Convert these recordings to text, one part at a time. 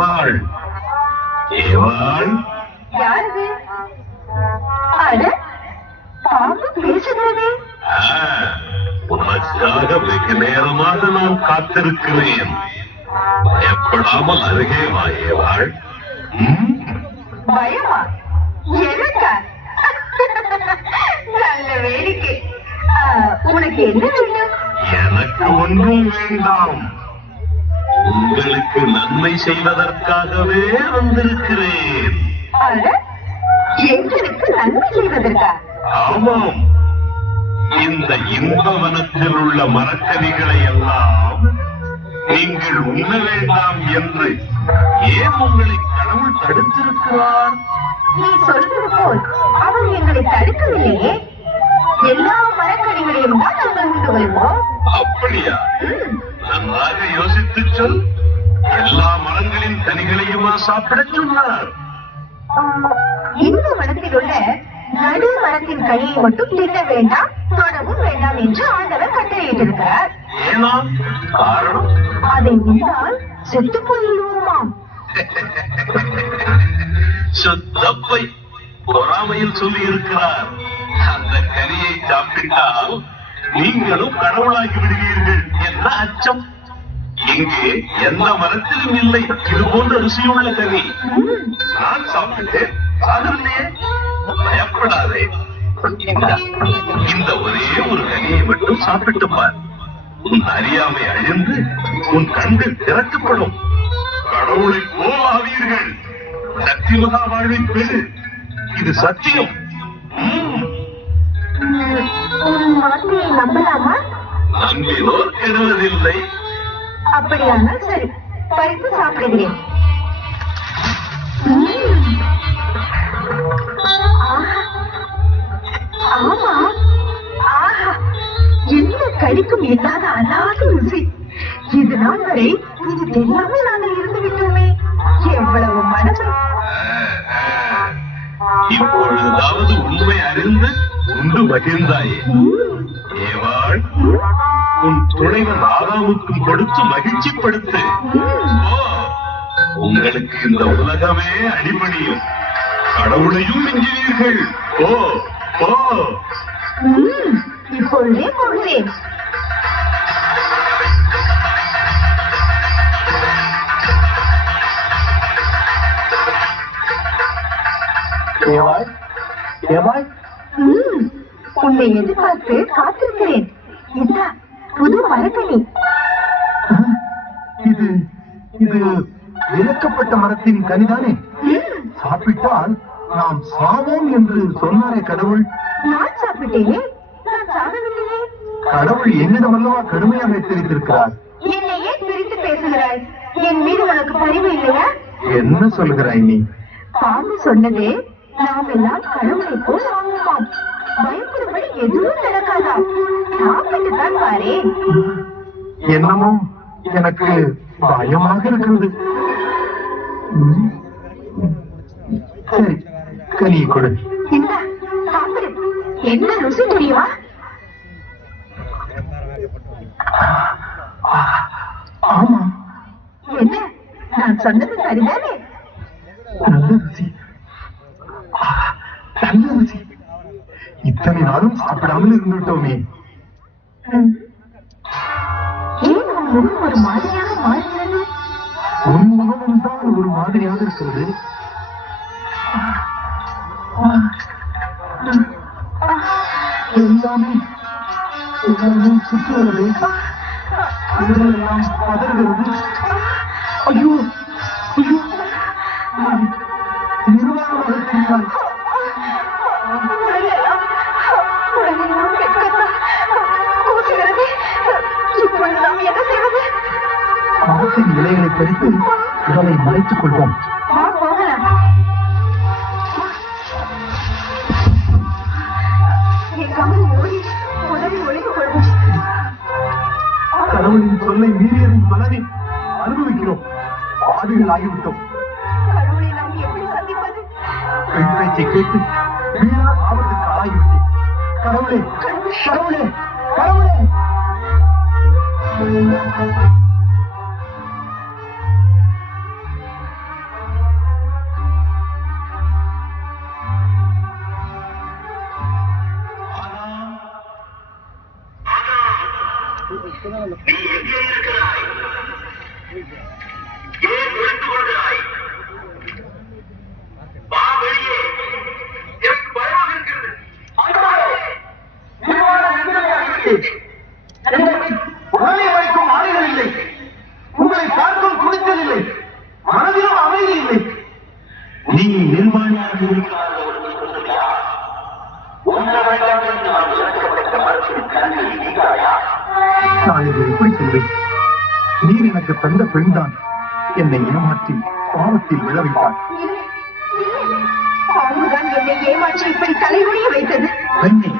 எவாள் எவாள் யாரு அட பாம்பு பேசுகிறது. உனக்காக வெகு நேரமாக நான் காத்திருக்கிறேன். பயப்படாமல் அருகே வாயேவாள் பயமா? எனக்கா? நல்ல வேடிக்கை. உனக்கு என்ன வேண்டும்? எனக்கு ஒன்றும் வேண்டாம். உங்களுக்கு நன்மை செய்வதற்காகவே வந்திருக்கிறேன். நன்மை செய்வதற்கா? ஆமாம். இந்த இன்பவனத்தில் உள்ள மரக்கனிகளை எல்லாம் நீங்கள் உண்ண வேண்டாம் என்று ஏன் உங்களை கடவுள் தடுத்திருக்கிறார்? நீ சொல்வது போல் அவர் எங்களை தடுக்கவில்லையே. எல்லா மரக்கடிகளையும் தான் நாங்கள் உண்டு வருவோம். அப்படியா? நன்றாக யோசித்து சொல். எல்லா மரங்களின் கனிகளையுமா சாப்பிடச் சொன்னார். இந்த மரத்தில் உள்ள நடு மரத்தின் கனியை மட்டும் தின்ன வேண்டாம் தொடவும் வேண்டாம் என்று ஆண்டவர் கட்டளையிட்டிருக்கிறார். காரணம்? அதை உண்டால் செத்து போய்விடுவோமாம் சுத்தப்பை பொறாமையில் சொல்லி இருக்கிறார் அந்த கனியை சாப்பிட்டால் நீங்களும் கடவுளாகி விடுவீர்கள் என்ற அச்சம். இங்கே எந்த மரத்திலும் இல்லை இது போன்ற ருசியுள்ள கனி நான் சாப்பிட்டேன் சாகவில்லையே பயப்படாதே இந்த ஒரே ஒரு கனியை மட்டும் சாப்பிட்டு பார் உன் அறியாமை அழிந்து உன் கண்கள் திறக்கப்படும் கடவுளை போல் ஆவீர்கள் சக்தி மகா வாழ்வை பெரு இது சத்தியம் உம், நம்பலாமா நம்பினோர் கெடுவதில்லை அப்படியானால் சரி. பறித்து சாப்பிடுகிறேன். ஆமா. ஆஹா. கடிக்கும் இல்லாத அல்லாத ருசி. இது நாள் வரை இது தெரியாமல் நாங்கள் இருந்து விட்டோமே. எவ்வளவு மனமை. இப்பொழுதாவது உண்மை அறிந்து உண்டு மகிழ்ந்தாயே. உம். ஏவாள் உன் துணைவன் ஆதாமுக்கும் கொடுத்து மகிழ்ச்சிப்படுத்து. உங்களுக்கு இந்த உலகமே அடிபணியும். கடவுளையும் மிஞ்சுவீர்கள். ஓ ஓ உம். இப்பொழுதே போகிறேன். உன்னை எதிர்பார்த்து காத்திருக்கிறேன். புது மரக்கனி இது இது விலக்கப்பட்ட மரத்தின் கனிதானே. சாப்பிட்டால் நாம் சாவோம் என்று சொன்னாரே கடவுள். நான் சாப்பிட்டேனே. நான் சாகவில்லையே. கடவுள் என்னிடம் அல்லவா கடுமையாக எச்சரித்திருக்கிறார்? என்னை ஏன் பிரித்து பேசுகிறாய். என் மீது உனக்கு பரிவு இல்லையா? என்ன சொல்கிறாய் நீ? பாம்பு சொன்னதே நாம் எல்லாம் கடவுளை போல் ஆகுமாம் எதுவும் நடக்காதாம் சாப்பிட்டுத்தான் பாரே என்னமோ எனக்கு பயமாக இருக்கிறது. சரி கனியை கொடு. என்ன ருசி தெரியுமா? ஆமா. என்ன? நான் சொன்னது சரிதானே? நல்ல ருசி. நல்ல ருசி. இத்தனை நாளும் சாப்பிடாமல் இருந்துட்டோமே ஒரு மாதிரியாக மாறுகிறது உன் முகமும் தான் ஒரு மாதிரியாக இருக்கிறது. எல்லாமே எல்லாமே பதறுகிறது. ஐயோ ஐயோ. நிர்வாணமாக ஓடி உடலில் ஒளிந்து கொள்வோம். கடவுளின் சொல்லை மீறியதின் பலனை அனுபவிக்கிறோம். பாடுகள் ஆகிவிட்டோம். பெண் பேச்சை கேட்டு வீணா ஆபத்துக்கு ஆளாகிவிட்டேன். கடவுளே கடவுளே கடவுளே. ஏன் ஒழிந்து கொள்கிறாய். வா வெளியே. எனக்கு பயமாக இருக்கிறது. உடலை வைக்கும் ஆணைகள் இல்லை. உங்களை பார்க்கும் துணிச்சல் இல்லை. மனதிலும் அமைதி இல்லை. நீ நிர்வாணியாக இருக்கிறாய் நான் இதை எப்படி சொல்வேன்? நீர் எனக்கு தந்த பெண்தான். என்னை ஏமாற்றி பாவத்தில் விழ பாம்புதான் என்னை ஏமாற்றி இப்படி தலைகுனிய வைத்தது. பெண்ணே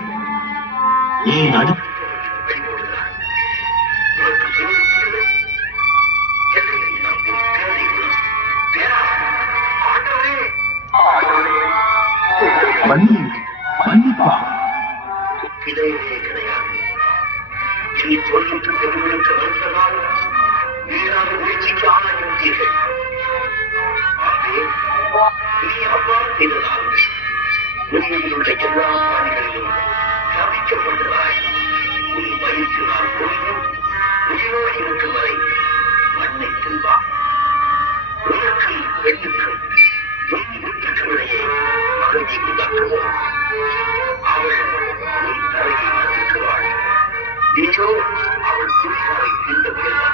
ஏன் அடுத்து மன்னி மன்னிப்பா. கிடையவே கிடையாது இனி சொல்லிட்டு பெருமைக்கு வருவதால் வீணாக முயற்சிக்கு ஆளாகிவிட்டீர்கள் நீ அவ்வாறு செய்ததால் உண்மையில் உள்ள எல்லா பாணிகளிலும் சபிக்கப்படுகிறாய் உன் வயிற்றினால் பொழுதும் உயிரோடு இருக்கும் வரை மண்ணை தின்பார் உனக்கும் பெண்ணுக்கும் உன் முற்றுகளிடையே மகிழ்ச்சி உண்டாக்குவோம். அவள் உன் தலையை நசுக்குவாள் நீயோ அவள் துணிகளை தீண்ட முயல்வாள்.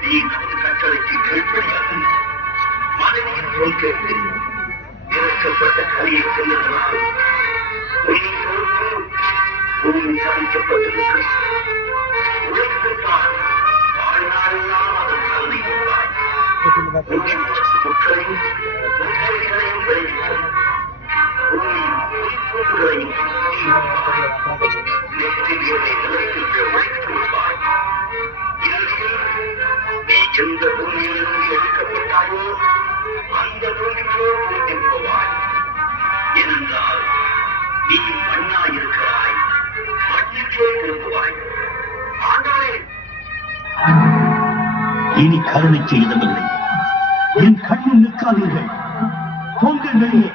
நீ நமது கட்டளைக்கு கீழ்ப்படியாது மனைவியின் சொல் இறக்கப்பட்ட கலையை செல்லுகிறாள் உன்னை பொறுத்து நீ எந்த பூமியிலிருந்து எடுக்கப்பட்டாயோ அந்த பூமிக்கோ பூமி போவாய் ஏனென்றால் நீ மண்ணாயிருக்கிறாய் மண்ணுக்கே திரும்புவாய் ஆண்டவரே இனி கருணை செய்ததில்லை என் கண்ணில் நிற்காதீர்கள் பொங்கல் வெளியே